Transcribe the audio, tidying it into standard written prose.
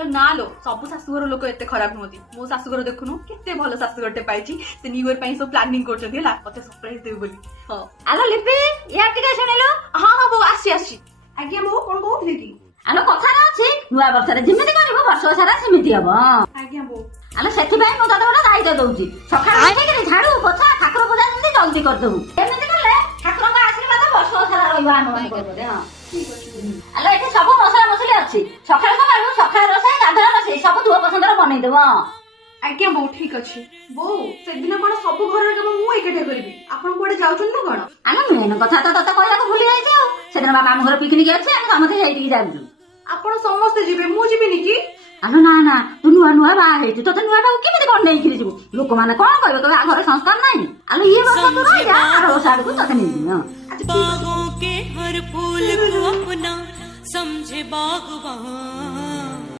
ଆଲୋ ନା ଲୋ ସବୁ ଶାଶୁଘର ଲୋକ ଏତେ ଖରାପ ନୁହନ୍ତି। ମୋ ଶାଶୁଘର ଦେଖୁନୁ କେତେ ଭଲ ଶାଶୁଘରଟେ ପାଇଛି। ସେ ନ୍ୟୁ ଇୟର ପାଇଁ ସବୁ ପ୍ଲାନିଂ କରୁଛନ୍ତି ହେଲା ମତେ ସରପ୍ରାଇଜ ଦେବେ ବୋଲି। ହଁ ଆଲୋ ଲିପି ୟା ଟିକେ ଶୁଣିଲୁ। ହଁ ହଁ ବୋଉ ଆସି ଆଜ୍ଞା ବୋଉ କଣ କହୁଥିଲେ କି? ଆଲୋ କଥାରେ ଅଛି ନୂଆ ବର୍ଷରେ ଯେମିତି କରିବ ବର୍ଷ ସାରା ସେମିତି ହବ। ଆଜ୍ଞା ବୋଉ। ଆଲୋ ସେଥିପାଇଁ ମୁଁ ତତେ ଗୋଟେ ଦାୟିତ୍ୱ ଦଉଛି। ସକାଳୁ ଉଠିକିରି ଝାଡୁ ପୋଛା ଠାକୁର ପୂଜା ଯେମିତି ଜଲ୍ଦି କରିଦବୁ। ଏମିତି କଲେ ଠାକୁରଙ୍କ ଆଶୀର୍ବାଦ ବର୍ଷ ସାରା ରହିବ ଆମ ମାନଙ୍କ ଉପରେ। ହଁ ଆଲୋ ଏଠି ସବୁ ମସଲା ମସଲି ଅଛି। ସକାଳ ରୋଷେଇ ଗାଧୁଆ ରୋଷେଇ ସବୁ ତୁଅ ପସନ୍ଦର ବନେଇଦବୁ। ଆଜ୍ଞା ବୋଉ ଠିକ ଅଛି। ବୋଉ ସେଦିନ କଣ ସବୁ ଘରର କାମ ମୁଁ ଏକାଠି କରିବି? ଆପଣ କୁଆଡେ ଯାଉଛନ୍ତି ନା କଣ? ଆଲୋ ମେନ କଥା ତ ତତେ କହିବାକୁ ଭୁଲି ଯାଇଛି ଆଉ। ସେଦିନ ବାବା ଆମ ଘର ପିକନିକ ଅଛି ଆମେ ସମସ୍ତେ ସେଇଠିକି ଯାଉଛୁ। ଆପଣ ସମସ୍ତେ ଯିବେ ମୁଁ ଯିବିନି କି? ଆଲୋ ନା ତୁ ନୂଆ ବାହା ହେଇଛୁ ତତେ ନୂଆ ଟାକୁ କେମିତି କଣ ନେଇକିରି ଯିବୁ? ଲୋକମାନେ କଣ କହିବେ କହିବେ ଘରେ ସଂସ୍କାର ନାହିଁ। ଆଲୋ ଇଏ ବର୍ଷ ତୁ ରହିଯା ଆର ବର୍ଷ ଆଡକୁ तोते नहीं बागों के हर फूल को अपना समझे बागवान।